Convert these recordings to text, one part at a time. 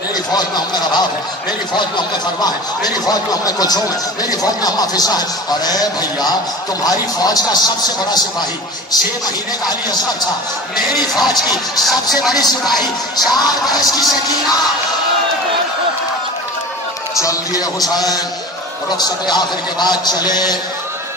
میری فوج میں محمد رباب ہے، میری فوج میں محمد فرما ہے، میری فوج میں محمد کلثوم ہے، میری فوج میں محمد حافظ ہے۔ ارے بھیا تمہاری فوج کا سب سے بڑا سپاہی 6 مہینے کا علی اصغر تھا، میری فوج کی سب سے بڑی سپاہی 4 برس کی سکینہ۔ چل دیے حسین، رخصت آخر کے بعد چلے،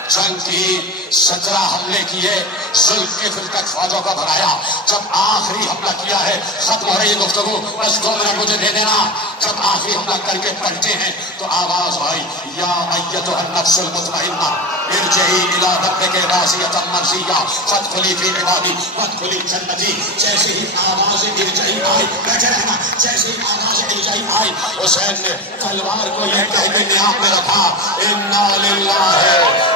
جنگ کی 17 حملے کیے، ذوالفقار تک فوجوں کو بھرایا۔ جب آخری حملہ کیا ہے، ختم ہو رہی گفتگو، بس 2 منٹ مجھے دے دینا۔ جب آخری حملہ کر کے پلٹے ہیں تو آواز آئی یا ایتھا النفس المطمئنہ ارجعی الی ربک راضیۃ مرضیہ فادخلی فی عبادی وادخلی جنتی۔ جیسے ہی آواز ارجعی آئی، بیٹھے رہنا، جیسے ہی آواز ارجعی آئی، حسین نے تلوار کو یہ کہہ کے نیام میں رکھا انا للہ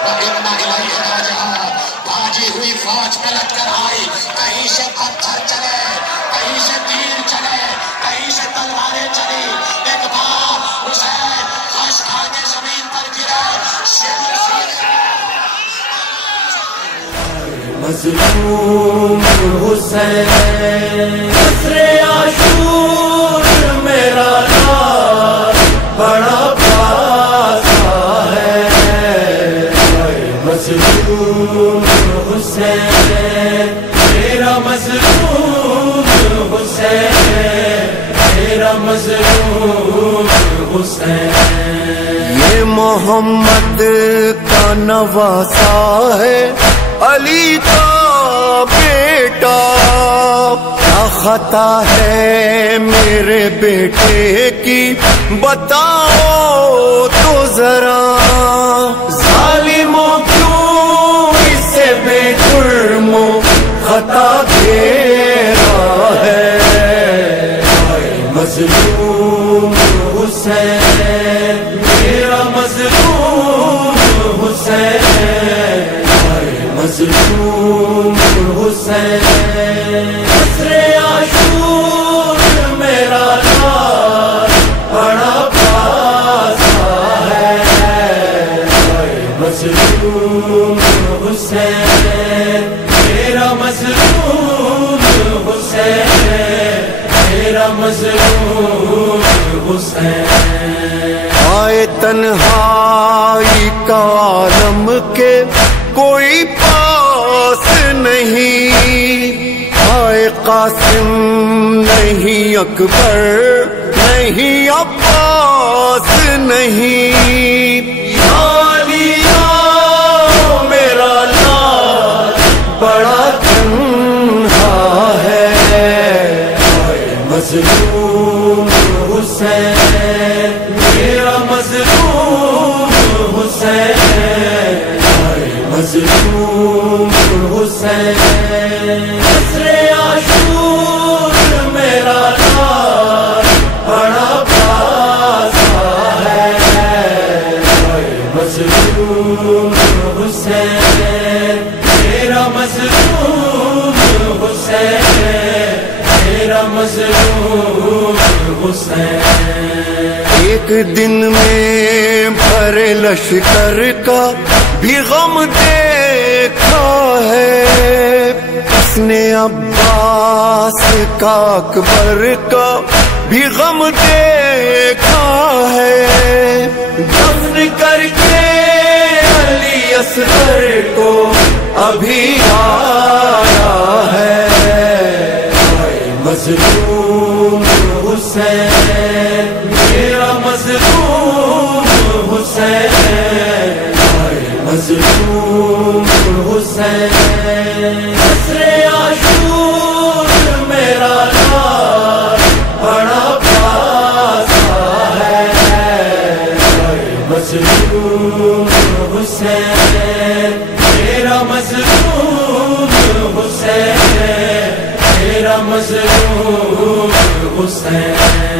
و انا الیہ راجعون۔ بھاگی ہوئی فوج پلٹ کر آئی، کہیں سے پتھر چلے، کہیں سے تیر چلے، کہیں سے تلواریں چلی۔ ایک بار حسین خش کھا کے زمین پر گرے، مظلوم حسین عصر عاشور میرا نام بڑا پاسا ہے۔ مظلوم حسین میرا مظلوم حسین میرا مظلوم حسین۔ یہ محمد کا نواسا ہے، علی کا بیٹا، کیا خطا ہے میرے بیٹے کی بتاؤ تو ذرا، ظالموں کیوں اسے بے جرم خطا گھیرا ہے۔ مظلوم حسین میرا مظلوم حسین، مظلوم حسین عصر عاشور میرا نام بڑا پاسا ہے۔ مظلوم حسین میرا مظلوم حسین میرا مظلوم حسین۔ آئے تنہائی کا عالم کے کوئی پاس نہیں، آئے قاسم نہیں، اکبر نہیں، عباس نہیں، یا علی میرا لال بڑا تنہا ہے۔ مظلوم حسین میرا مظلوم حسین، مظلوم حسین عصر عاشور میرا نام بڑا پاسا ہے۔ مظلوم حسین میرا مظلوم حسین میرا مظلوم حسین۔ ایک دن میں بھرے لشکر کا بھی غم دیکھا ہے، اس نے عباس کا اکبر کا بھی غم دیکھا ہے، دفن کر کے علی اصغر کو ابھی آیا ہے۔ مظلوم حسین میرا مظلوم حسین، مظلوم حسین عصر عاشور میرا نام بڑا پاسا ہے۔ مظلوم حسین میرا مظلوم حسین میرا مظلوم حسین۔